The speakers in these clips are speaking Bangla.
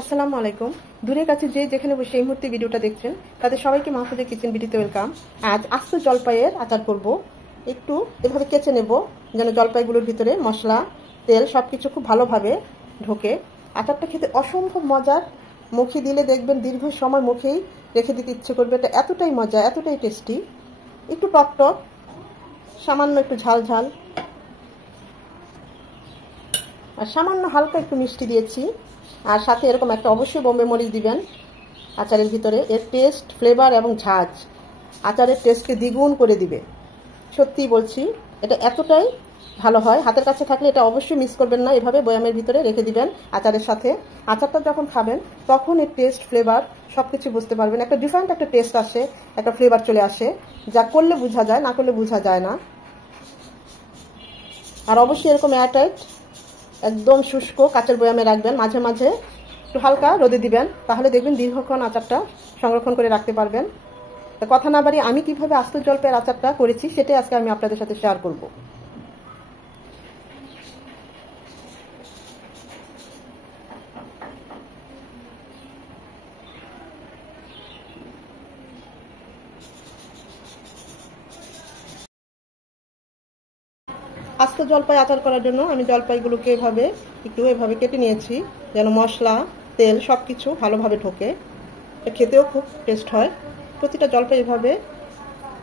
আসসালামু আলাইকুম। দূরের কাছে যে যেখানে বসে এই মুহূর্তে ভিডিওটা দেখছেন তাদের সবাইকে মাহফুজের কিচেন ভিডিওতে ওয়েলকাম। আজ আস্ত জলপাইয়ের আচার করব। একটু এভাবে কেচে নেব যেন জলপাইগুলোর ভিতরে মশলা তেল সবকিছু খুব ভালোভাবে ঢোকে। আচারটা খেতে অসম্ভব মজার, মুখে দিলে দেখবেন দীর্ঘ সময় মুখেই রেখে দিতে ইচ্ছে করবে। এটা এতটাই মজা, এতটাই টেস্টি। একটু টক টক, সামান্য একটু ঝাল ঝাল আর সামান্য হালকা একটু মিষ্টি দিয়েছি। আর সাথে এরকম একটা অবশ্যই বোম্বে মরিচ দিবেন আচারের ভিতরে। এর টেস্ট, ফ্লেভার এবং ঝাঁজ আচারের টেস্টকে দ্বিগুণ করে দিবে। সত্যিই বলছি, এটা এতটাই ভালো হয়। হাতের কাছে থাকলে এটা অবশ্যই মিস করবেন না। এভাবে বয়ামের ভিতরে রেখে দিবেন আচারের সাথে। আচারটা যখন খাবেন তখন এর টেস্ট, ফ্লেভার সব কিছু বুঝতে পারবেন। একটা ডিফারেন্ট একটা টেস্ট আসে, একটা ফ্লেভার চলে আসে, যা করলে বোঝা যায়, না করলে বোঝা যায় না। আর অবশ্যই এরকম এয়ারটাইট একদম শুষ্ক কাচের বয়ামে রাখবেন। মাঝে মাঝে একটু হালকা রোদে দিবেন, তাহলে দেখবেন দীর্ঘক্ষণ আচারটা সংরক্ষণ করে রাখতে পারবেন। তো কথা না বাড়িয়ে আমি কিভাবে আস্ত জলপাইয়ের আচারটা করেছি সেটাই আজকে আমি আপনাদের সাথে শেয়ার করব। আস্ত জলপাই আচার করার জন্য আমি জলপাইগুলোকে এভাবে কেটে নিয়েছি যেন মশলা তেল সবকিছু ভালোভাবে ঢোকে। খেতেও খুব টেস্ট হয়। প্রতিটা জলপাই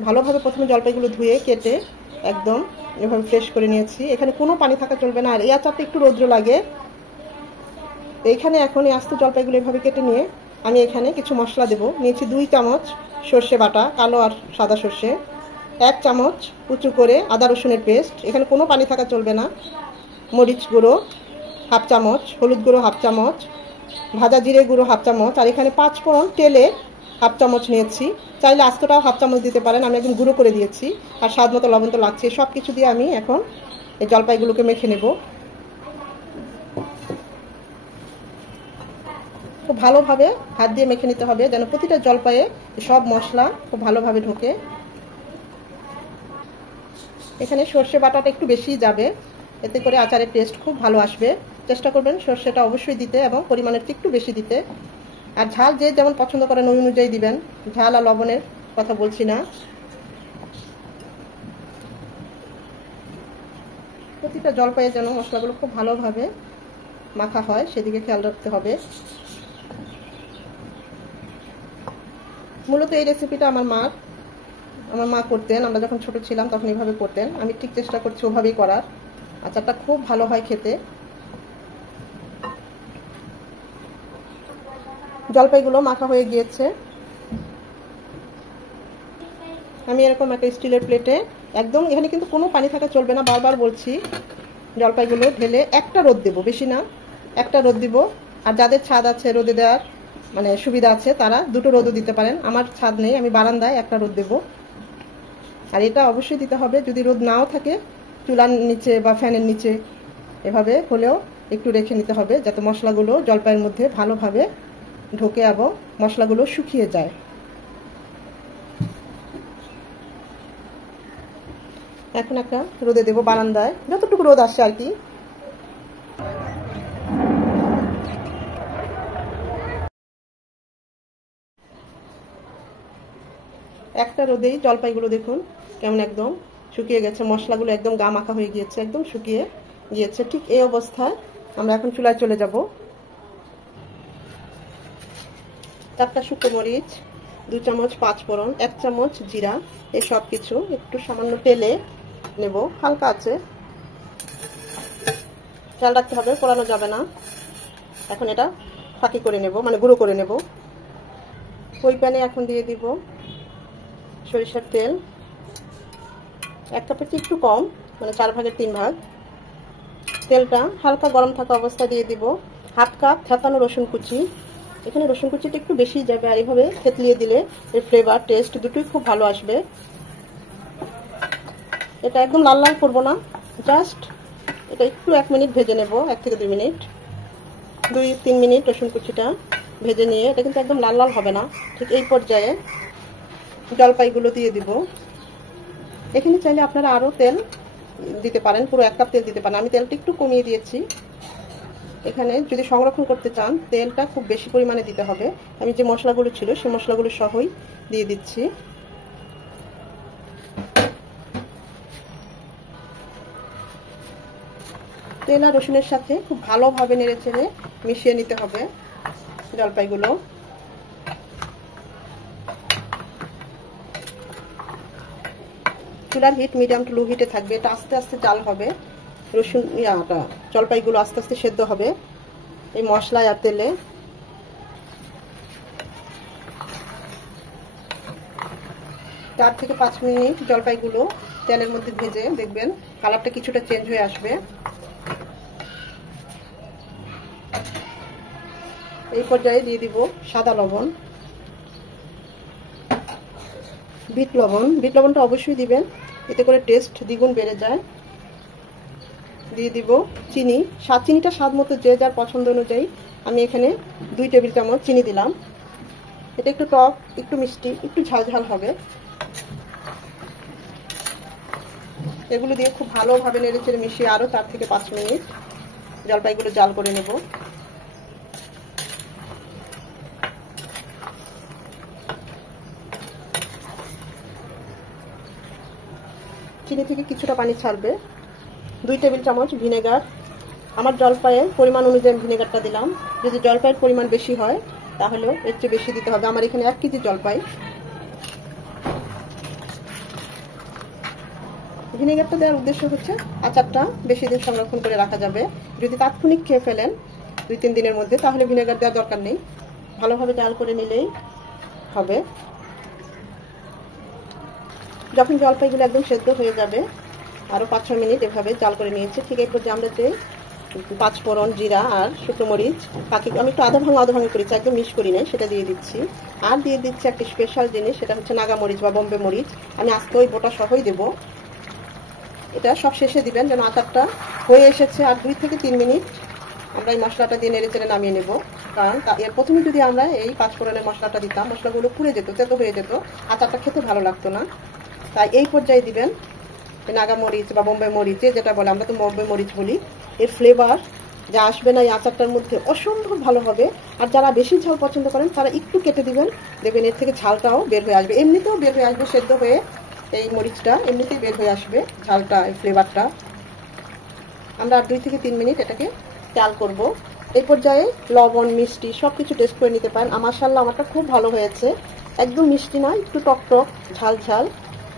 ভালোভাবে প্রথমে জলপাইগুলো ধুয়ে কেটে একদম এভাবে ফ্রেশ করে নিয়েছি। এখানে কোনো পানি থাকা চলবে না। আর এই আচারটা একটু রৌদ্র লাগে। এইখানে এখন এই আস্ত জলপাইগুলো এভাবে কেটে নিয়ে আমি এখানে কিছু মশলা দেব। নিয়েছি 2 চামচ সর্ষে বাটা, কালো আর সাদা সর্ষে, 1 চামচ উঁচু করে আদা রসুনের পেস্ট, এখানে কোনো পানি থাকা চলবে না, মরিচ গুঁড়ো 1/2 চামচ, হলুদ গুঁড়ো 1/2 চামচ, ভাজা জিরে গুঁড়ো 1/2 চামচ, আর এখানে 5 ফোড়ন তেলে 1/2 চামচ নিয়েছি। চাইলে আস্তটাও 1/2 চামচ দিতে পারেন, আমি একদম গুঁড়ো করে দিয়েছি। আর স্বাদ মতো লবণ তো লাগছে। সব কিছু দিয়ে আমি এখন এই জলপাইগুলোকে মেখে নেব। খুব ভালোভাবে হাত দিয়ে মেখে নিতে হবে যেন প্রতিটা জলপাইয়ে সব মশলা খুব ভালোভাবে ঢোকে। এখানে সর্ষে বাটাটা একটু বেশি যাবে, এতে করে আচারের টেস্ট খুব ভালো আসবে। চেষ্টা করবেন সর্ষেটা অবশ্যই দিতে এবং পরিমাণের একটু বেশি দিতে। আর ঝাল যে যেমন পছন্দ করেন ওই অনুযায়ী দিবেন, ঝাল আর লবণের কথা বলছি না। প্রতিটা জলপাইয়ে যেন মশলাগুলো খুব ভালোভাবে মাখা হয় সেদিকে খেয়াল রাখতে হবে। মূলত এই রেসিপিটা আমার মা করতেন। আমরা যখন ছোট ছিলাম তখন এইভাবে করতেন। আমি ঠিক চেষ্টা করছি ওভাবেই করার। আচারটা খুব ভালো হয় খেতে। জলপাইগুলো মাখা হয়ে গিয়েছে। আমি এরকম একটা স্টিলের প্লেটে একদম, এখানে কিন্তু কোনো পানি থাকা চলবে না, বারবার বলছি, জলপাইগুলো ঢেলে একটা রোদ দেব, বেশি না, একটা রোদ দিব। আর যাদের ছাদ আছে, রোদে দেওয়ার মানে সুবিধা আছে, তারা 2টো রোদও দিতে পারেন। আমার ছাদ নেই, আমি বারান্দায় একটা রোদ দেব। আর এটা অবশ্যই দিতে হবে, যদি রোদ নাও থাকে চুলার নিচে বা ফ্যানের নিচে এভাবে হলেও একটু রেখে নিতে হবে যাতে মশলাগুলো জলপাইয়ের মধ্যে ভালোভাবে ঢোকে এবং মশলাগুলো শুকিয়ে যায়। এখন একটা রোদে দেব, বারান্দায় যতটুকু রোদ আসছে আর কি। একটা রোদেই জলপাইগুলো দেখুন কেমন একদম শুকিয়ে গেছে, মশলাগুলো একদম গা মাখা হয়ে গিয়েছে, একদম শুকিয়ে গিয়েছে। ঠিক এই অবস্থায় আমরা এখন চুলায় চলে যাব। 4টা শুকনো মরিচ, 2 চামচ 5 ফোড়ন, 1 চামচ জিরা, এই সব কিছু একটু সামান্য তেলে নেব, হালকা আছে, খেয়াল রাখতে হবে পোড়ানো যাবে না। এখন এটা ফাঁকি করে নেব, মানে গুঁড়ো করে নেব। ওই প্যানে এখন দিয়ে দিব সরিষার তেল, 1 কাপের চেয়ে একটু কম, মানে 4 ভাগের 3 ভাগ। তেলটা হালকা গরম থাকা অবস্থায় দিয়ে দিব 1/2 কাপ থেতানো রসুন কুচি। এখানে রসুন কুচিটা একটু বেশি যাবে, আর এইভাবে থেতলিয়ে দিলে এর ফ্লেভার টেস্ট দুটোই খুব ভালো আসবে। এটা একদম লাল লাল করবো না, জাস্ট এটা একটু 1 মিনিট ভেজে নেব, 1 থেকে 2 মিনিট, 2-3 মিনিট রসুন কুচিটা ভেজে নিয়ে, এটা কিন্তু একদম লাল লাল হবে না। ঠিক এই পর্যায়ে জলপাইগুলো দিয়ে দিব। এখানে চাইলে আপনারা আরও তেল দিতে পারেন, পুরো 1 কাপ তেল দিতে পারেন। আমি তেলটা একটু কমিয়ে দিয়েছি। এখানে যদি সংরক্ষণ করতে চান তেলটা খুব বেশি পরিমাণে দিতে হবে। আমি যে মশলাগুলো ছিল সেই মশলাগুলো সহই দিয়ে দিচ্ছি। তেল আর রসুনের সাথে খুব ভালোভাবে নেড়েচেড়ে মিশিয়ে নিতে হবে জলপাইগুলো। চুলার হিট মিডিয়াম টু লো হিটে থাকবে। এটা আস্তে আস্তে জাল হবে। রসুন জলপাইগুলো আস্তে আস্তে সেদ্ধ হবে এই মশলা আর তেলে। 4 থেকে 5 মিনিট জলপাইগুলো তেলের মধ্যে ভেজে দেখবেন কালারটা কিছুটা চেঞ্জ হয়ে আসবে। এই পর্যায়ে দিয়ে দিব সাদা লবণ, বিট লবণ। বিট লবণটা অবশ্যই দিবেন, এতে করে টেস্ট দ্বিগুণ বেড়ে যায়। দিয়ে দিব চিনি। চিনিটা স্বাদ মতো যে যার পছন্দ অনুযায়ী। আমি এখানে 2 টেবিল চামচ চিনি দিলাম। এটা একটু টক, একটু মিষ্টি, একটু ঝাল ঝাল হবে। এগুলো দিয়ে খুব ভালোভাবে নেড়েচেড়ে মিশিয়ে আরও 4 থেকে 5 মিনিট জলপাইগুলো জাল করে নেব। চিনি থেকে কিছুটা পানি ছাড়বে। 2 টেবিল চামচ ভিনেগার। আমার জলপাইয়ের পরিমাণ অনুযায়ী ভিনেগারটা দিলাম। যদি জলপাইয়ের পরিমাণ বেশি হয় তাহলেও এর চেয়ে বেশি দিতে হবে। আমার এখানে 1 কেজি জলপাই। ভিনেগারটা দেওয়ার উদ্দেশ্য হচ্ছে আচারটা বেশি দিন সংরক্ষণ করে রাখা যাবে। যদি তাৎক্ষণিক খেয়ে ফেলেন 2-3 দিনের মধ্যে তাহলে ভিনেগার দেওয়ার দরকার নেই। ভালোভাবে জাল করে নিলেই হবে। যখন জলপাইগুলো একদম সেদ্ধ হয়ে যাবে আরও 5-6 মিনিট এভাবে জাল করে নিয়েছি। ঠিক এই পর্যায়ে আমরা যে 5 ফোড়ন, জিরা আর শুকনো মরিচ পাখি আমি একটু আধা ভাঙা করেছি, একদম মিক্স করি নাই, সেটা দিয়ে দিচ্ছি। আর দিয়ে দিচ্ছি একটা স্পেশাল জিনিস, সেটা হচ্ছে নাগা মরিচ বা বোম্বে মরিচ। আমি আজকে ওই বোটা সহই দেবো। এটা সব শেষে দিবেন যেন আচারটা হয়ে এসেছে। আর 2 থেকে 3 মিনিট আমরা এই মশলাটা দিয়ে নেড়েচেড়ে নামিয়ে নেব। কারণ এর প্রথমে যদি আমরা এই 5 ফোড়নের মশলাটা দিতাম মশলাগুলো পুড়ে যেত, তেতো হয়ে যেত, আচারটা খেতে ভালো লাগতো না। তাই এই পর্যায়ে দিবেন নাগা মরিচ বা বোম্বে মরিচ, যেটা বলে, আমরা তো বোম্বে মরিচ বলি। এর ফ্লেভার যা আসবে না এই আচারটার মধ্যে অসম্ভব ভালো হবে। আর যারা বেশি ঝাল পছন্দ করেন তারা একটু কেটে দিবেন, দেখবেন এর থেকে ঝালটাও বের হয়ে আসবে। এমনিতেও বের হয়ে আসবে, সেদ্ধ হয়ে এই মরিচটা এমনিতেই বের হয়ে আসবে ঝালটা, এই ফ্লেভারটা। আমরা 2 থেকে 3 মিনিট এটাকে চাল করব। এই পর্যায়ে লবণ, মিষ্টি সবকিছু টেস্ট করে নিতে পারেন। মাশাআল্লাহ আমারটা খুব ভালো হয়েছে। একদম মিষ্টি না, একটু টক টক, ঝাল ঝাল,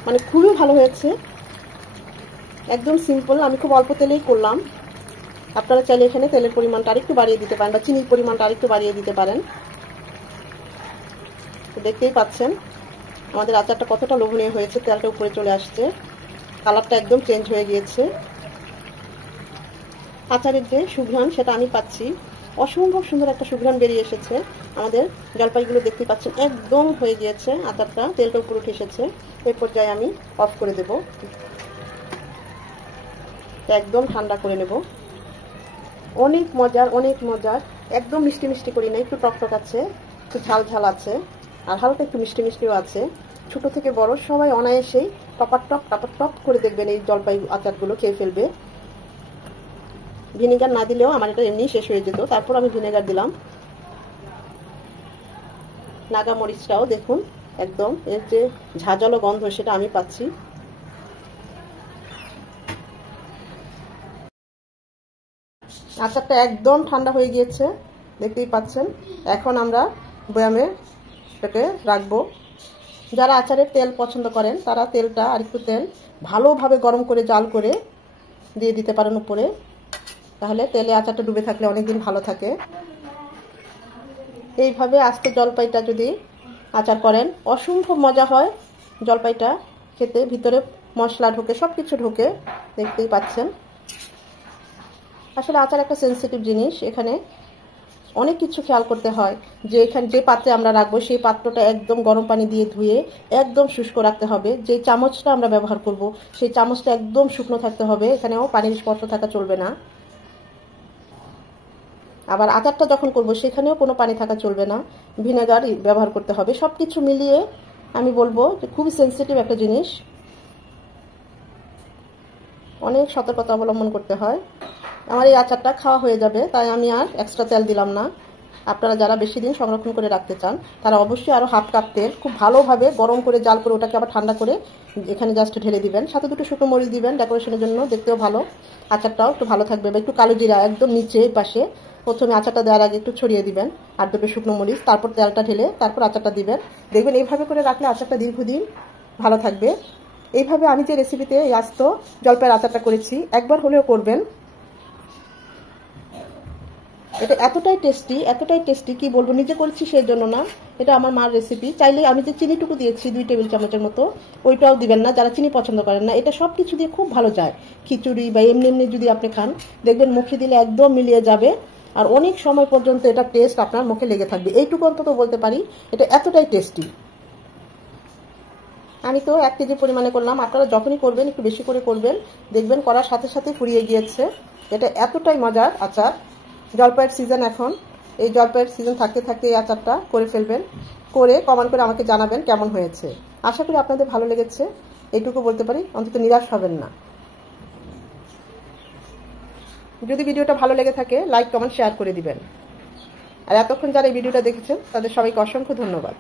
মানে খুবই ভালো হয়েছে। একদম সিম্পল, আমি খুব অল্প তেলেই করলাম। আপনারা চাইলে এখানে তেলের পরিমাণটা আরেকটু বাড়িয়ে দিতে পারেন বা চিনির পরিমাণটা আরেকটু বাড়িয়ে দিতে পারেন। দেখতেই পাচ্ছেন আমাদের আচারটা কতটা লোভনীয় হয়েছে। তেলটা উপরে চলে আসছে, কালারটা একদম চেঞ্জ হয়ে গিয়েছে। আচারের যে সুঘ্রাণ সেটা আমি পাচ্ছি, অসম্ভব সুন্দর একটা সুঘ্রাণ বেরিয়ে এসেছে। আমাদের জলপাইগুলো দেখতে পাচ্ছেন একদম হয়ে গিয়েছে, আচারটা তেলটা উপরে উঠে এসেছে। এই পর্যায়ে আমি অফ করে দেব, একদম ঠান্ডা করে নেব। অনেক মজার, অনেক মজার। একদম মিষ্টি মিষ্টি করি না, একটু টক টক আছে, একটু ঝাল ঝাল আছে, আর হালকা একটু মিষ্টি মিষ্টিও আছে। ছোট থেকে বড় সবাই অনায়াসেই টপার টপ করে দেখবেন এই জলপাই আচারগুলো খেয়ে ফেলবে। ভিনেগার না দিলেও আমার এটা এমনি শেষ হয়ে যেত, তারপর আমি ভিনেগার দিলাম। নাগা মরিচটাও দেখুন একদম এর যে ঝাঁঝালো গন্ধ সেটা আমি পাচ্ছি। আচারটা একদম ঠান্ডা হয়ে গিয়েছে, দেখতেই পাচ্ছেন। এখন আমরা বয়ামে এটাকে রাখবো। যারা আচারের তেল পছন্দ করেন তারা তেলটা আর একটু তেল ভালোভাবে গরম করে জাল করে দিয়ে দিতে পারেন উপরে, তাহলে তেলে আচারটা ডুবে থাকলে অনেকদিন ভালো থাকে। এইভাবে আস্তে জলপাইটা যদি আচার করেন অসম্ভব মজা হয়। জলপাইটা খেতে ভিতরে মশলা ঢোকে, সব কিছু ঢোকে, দেখতেই পাচ্ছেন। আসলে আচার একটা সেন্সিটিভ জিনিস, এখানে অনেক কিছু খেয়াল করতে হয়। যে এখানে যে পাত্রে আমরা রাখবো সেই পাত্রটা একদম গরম পানি দিয়ে ধুয়ে একদম শুষ্ক রাখতে হবে। যে চামচটা আমরা ব্যবহার করব সেই চামচটা একদম শুকনো থাকতে হবে, এখানেও পানির স্পর্শ থাকা চলবে না। আবার আচারটা যখন করব সেখানেও কোনো পানি থাকা চলবে না, ভিনেগার ব্যবহার করতে হবে। সব কিছু মিলিয়ে আমি বলবো যে খুবই সেন্সিটিভ একটা জিনিস, অনেক সতর্কতা অবলম্বন করতে হয়। আমার এই আচারটা খাওয়া হয়ে যাবে, তাই আমি আর এক্সট্রা তেল দিলাম না। আপনারা যারা বেশি দিন সংরক্ষণ করে রাখতে চান তারা অবশ্যই আরও হাফ কাপ তেল খুব ভালোভাবে গরম করে জাল করে ওটাকে আবার ঠান্ডা করে এখানে জাস্ট ঢেলে দিবেন। সাথে দুটো শুকনো মরিচ দিবেন ডেকোরেশনের জন্য, দেখতেও ভালো, আচারটাও একটু ভালো থাকবে। বা একটু কালো জিরা একদম নিচে পাশে প্রথমে আচারটা দেওয়ার আগে একটু ছড়িয়ে দিবেন, আর দুটো শুকনো মরিচ, তারপর তেলটা ঢেলে তারপর আচারটা দিবেন। দেখবেন এইভাবে করে রাখলে আচারটা দীর্ঘদিন ভালো থাকবে। এইভাবে আমি যে রেসিপিতে এই আস্ত জলপাইয়ের আচারটা করেছি একবার হলেও করবেন। এটা এতটাই টেস্টি কি বলবো, নিজে করেছি সেই জন্য না, এটা আমার মার রেসিপি। চাইলে আমি যে চিনিটুকু দিয়েছি 2 টেবিল চামচের মতো, ওইটাও দিবেন না যারা চিনি পছন্দ করেন না। এটা সব কিছু দিয়ে খুব ভালো যায়, খিচুড়ি বা এমনি এমনি যদি আপনি খান দেখবেন মুখে দিলে একদম মিলিয়ে যাবে, আর অনেক সময় পর্যন্ত এটা টেস্ট আপনার মুখে লেগে থাকবে। এইটুকু অন্তত বলতে পারি এটা এতটাই টেস্টি। আমি তো 1 কেজি পরিমাণে করলাম, আপনারা যখনই করবেন একটু বেশি করে করবেন, দেখবেন করার সাথে সাথে ফুরিয়ে গিয়েছে। এটা এতটাই মজার আচার। জলপাইয়ের সিজন এখন, এই জলপাইয়ের সিজন থাকতে থাকতে এই আচারটা করে ফেলবেন, করে কমেন্ট করে আমাকে জানাবেন কেমন হয়েছে। আশা করি আপনাদের ভালো লেগেছে, এইটুকু বলতে পারি, অন্তত নিরাশ হবেন না। যদি ভিডিওটা ভালো লেগে থাকে লাইক কমেন্ট শেয়ার করে দিবেন। আর এতক্ষণ যারা এই ভিডিওটা দেখেছেন তাদের সবাইকে অসংখ্য ধন্যবাদ।